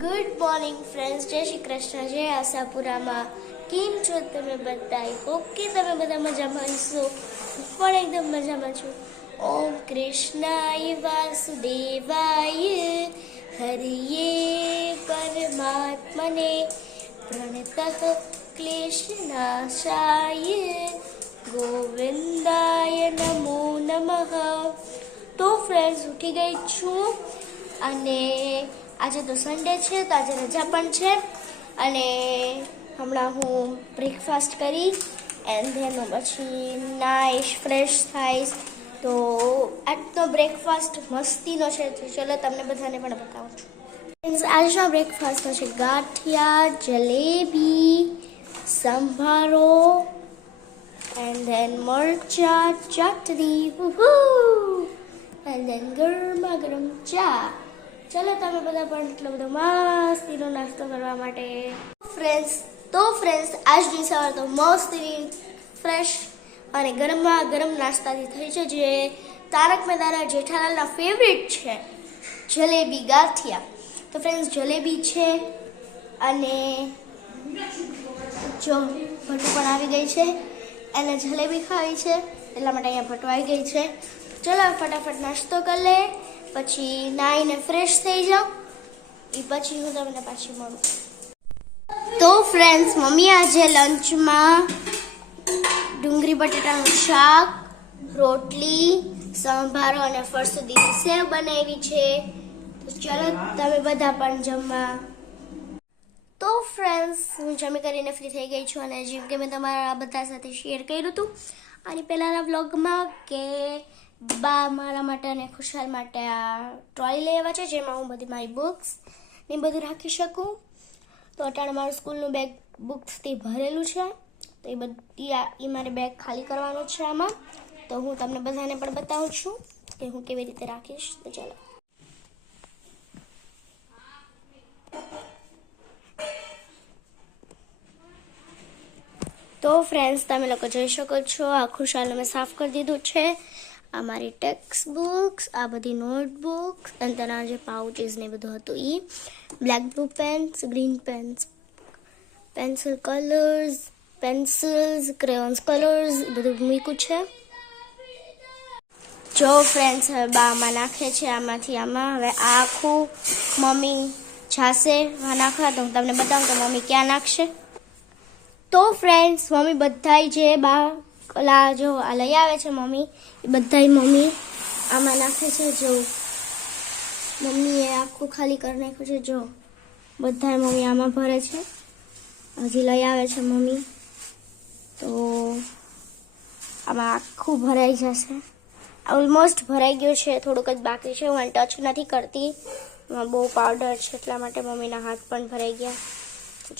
Good morning friends, જય શ્રી કૃષ્ણ, જય આશાપુરામાં. કેમ છો તમે બધા? ઓકે, તમે બધા મજામાં હશો. હું પણ એકદમ મજામાં છું. ઓમ કૃષ્ણાય વાસુદેવાય હરિયે પરમાત્મને પ્રણતઃ ક્લેશનાશાય ગોવિંદાય નમો નમઃ. તો ફ્રેન્ડ્સ, ઉઠી ગઈ છું અને આજે તો સન્ડે છે, તો આજે રજા પણ છે અને હમણાં હું બ્રેકફાસ્ટ કરી એન્ડ ધેન પછી નાઈશ, ફ્રેશ થઈશ. તો આજનો બ્રેકફાસ્ટ મસ્તીનો છે, તો ચલો તમને બધાને પણ બતાવું છું. આજનો બ્રેકફાસ્ટમાં છે ગાંઠિયા, જલેબી, સંભારો એન્ડ ધેન મરચા ચટણી, એન્ડ ધેન ગરમા ગરમ ચા. ચલો તમે બધા પણ એટલો બધો મસ્તીનો નાસ્તો કરવા માટે. ફ્રેન્ડ્સ આજની સવાર તો મસ્તીની ફ્રેશ અને ગરમા ગરમ નાસ્તાથી થઈ છે, જે તારક મહેતાના જેઠાલાલના ફેવરિટ છે, જલેબી ગાંઠિયા. તો ફ્રેન્ડ્સ, જલેબી છે અને જો ભટ્ટુ પણ આવી ગઈ છે, એને જલેબી ખાવી છે એટલા માટે અહીંયા ભટ્ટુ આવી ગઈ છે. ચલો ફટાફટ નાસ્તો કરી લે, પછી નાહીને ફ્રેશ થઈ જાઓ, એ પછી હું તમને પાછી મળું. તો ફ્રેન્ડ્સ, મમ્મી આજે લંચમાં ડુંગળી બટાટાનું શાક, રોટલી, સંભારો અને ફરસુદીની સેવ બનાવી છે. તો ચલો તમે બધા પણ જમવા. તો ફ્રેન્ડ્સ, હું જમી કરીને ફ્રી થઈ ગઈ છું અને જેમ કે મેં તમારા બધા સાથે શેર કર્યું હતું અને પહેલાંના વ્લોગમાં કે બા મારા માટે અને ખુશાલ માટે આ ટ્રોલી લઈ આવ્યા છે, જેમાં હું બધી મારી બુક્સ ને બધું રાખી શકું. તો અટાણે મારું સ્કૂલનું બેગ બુક્સથી ભરેલું છે, તો એ બધી મારે બેગ ખાલી કરવાનું છે આમાં. તો હું તમને બધાને પણ બતાવું છું કે હું કેવી રીતે રાખીશ. તો ચાલો. તો ફ્રેન્ડ્સ, તમે લોકો જોઈ શકો છો, આ ખુશાલને મેં સાફ કરી દીધું છે. આ મારી ટેક્સ્ટ બુક્સ, આ બધી નોટબુક્સ અને તેના જે પાઉચીસ ને બધું હતું એ, black blue pens, green pens, pencil colours, pencils, crayons colours બધું મૂક્યું છે. જો ફ્રેન્ડ્સ, હવે બા આમાં નાખે છે, આમાંથી આમાં. હવે આ આખું મમ્મી જાશે નાખવા, તો હું તમને બતાવું તો મમ્મી ક્યાં નાખશે. તો ફ્રેન્ડ્સ, મમ્મી બધાય જે બા ઓલા જો આ લઈ આવે છે મમ્મી, એ બધાય મમ્મી આમાં નાખે છે. જો મમ્મીએ આખું ખાલી કરી નાખ્યું છે, જો બધાય મમ્મી આમાં ભરે છે. હજી લઈ આવે છે મમ્મી, તો આમાં આખું ભરાઈ જશે. ઓલમોસ્ટ ભરાઈ ગયું છે, થોડુંક જ બાકી છે. હું ટચ નથી કરતી, એમાં બહુ પાવડર છે એટલા માટે મમ્મીના હાથ પણ ભરાઈ ગયા.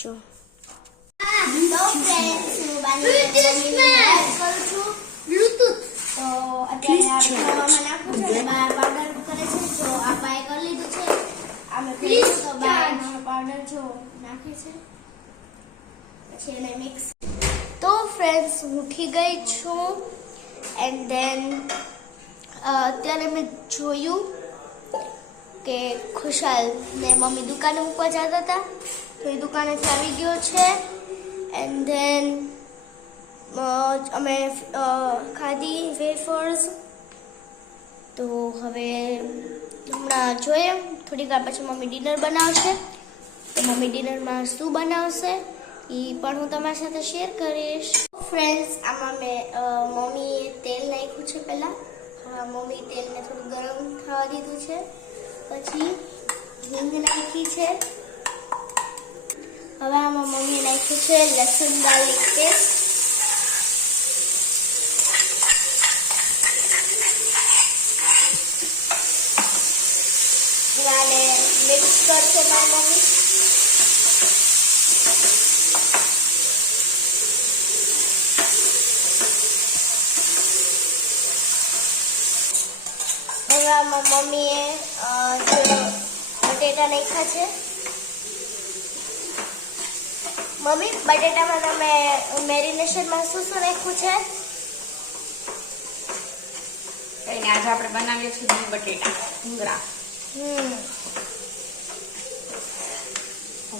જો તો ફ્રેન્ડ્સ, હું મમ્મીને હેલ્પ કરું છું બ્લૂટૂથ. તો અત્યારે આ ખાવામાં નાખું છું અને બહાર પાવડર કરે છે. જો આ બાય કરી લીધું છે, આમે પ્લીઝ તો બહાર પાવડર જો નાખે છે, પછી એને મિક્સ. તો ફ્રેન્ડ્સ, હું ઉઠી ગઈ છું એન્ડ ધેન અત્યારે મેં જોયું કે ખુશાલ ને મમ્મી દુકાને મૂકવા જતા હતા, તો એ દુકાનેથી આવી ગયો છે. એન્ડ ધેન અમે ખાધી વેફર્સ. તો હવે હમણાં જોઈએ, થોડીક વાર પછી મમ્મી ડિનર બનાવશે. તો મમ્મી ડિનરમાં શું બનાવશે એ પણ હું તમારી સાથે શેર કરીશ. ફ્રેન્ડ્સ, આમાં મેં મમ્મીએ તેલ નાખ્યું છે પહેલાં. મમ્મી તેલને થોડું ગરમ થવા દીધું છે, પછી હિંગ નાખી છે. હવે આમાં મમ્મી નાખ્યું છે લસણ ગાર્લિક પેસ્ટ. આને મિક્સ કરશે મારી મમ્મી. હવે આમાં મમ્મીએ બટેટા નાખ્યા છે. મમ્મી, બટેટામાં તમે મેરિનેશનમાં શું શું નાખ્યું છે? આજે આપણે બનાવીએ છીએ બટેટા ભૂંગળા.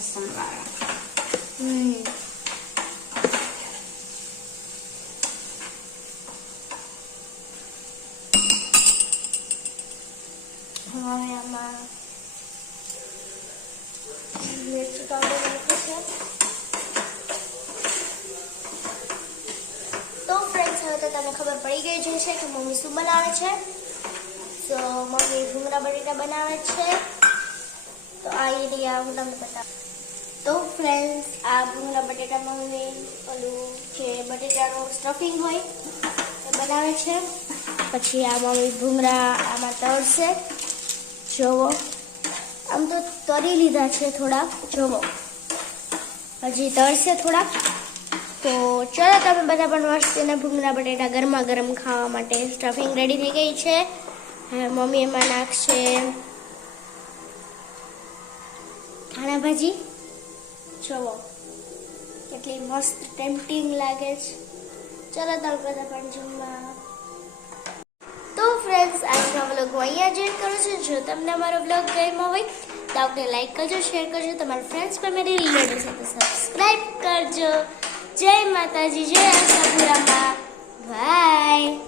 લસણ વાળા. હવે આમાં મિર્ચી પાવડર નાખ્યો છે. તો ફ્રેન્ડ્સ, હવે તો તમને ખબર પડી ગઈ જ હશે કે મમ્મી શું બનાવે છે. તો મમ્મી ભૂંગળા બટેટા બનાવે છે. તો આ એરિયા હું તમને બતાવું. તો ફ્રેન્ડ્સ, આ ભૂંગળા બટેટા મમ્મી ઓલું જે બટેટાનું સ્ટફિંગ હોય એ બનાવે છે. પછી આ મમ્મી ભૂંગળા આમાં તળશે. જોવો, આમ તો તરી લીધા છે થોડાક, જોવો હજી તળશે થોડાક. તો ચલો તમે બધા પણ મસ્ત એના ભૂંગળા બટેટા ગરમા ગરમ ખાવા માટે સ્ટફિંગ રેડી થઈ ગઈ છે. હવે મમ્મી એમાં નાખશે ધાણા ભાજી. જોવો કેટલી મસ્ત ટેમ્પટિંગ લાગે છે. ચલો તમે બધા પણ જમવા. તો ફ્રેન્ડ્સ, આજનો વ્લોગ હું અહીંયા જ એન્ડ કરું છું. જો તમને અમારો વ્લોગ ગમ્યો હોય તો આપણે લાઈક કરજો, શેર કરજો, તમારા ફ્રેન્ડ્સ ફેમિલી રિલેટિવ સાથે સબસ્ક્રાઈબ કરજો. જય માતાજી, જય આશાપુરામાં. બાય.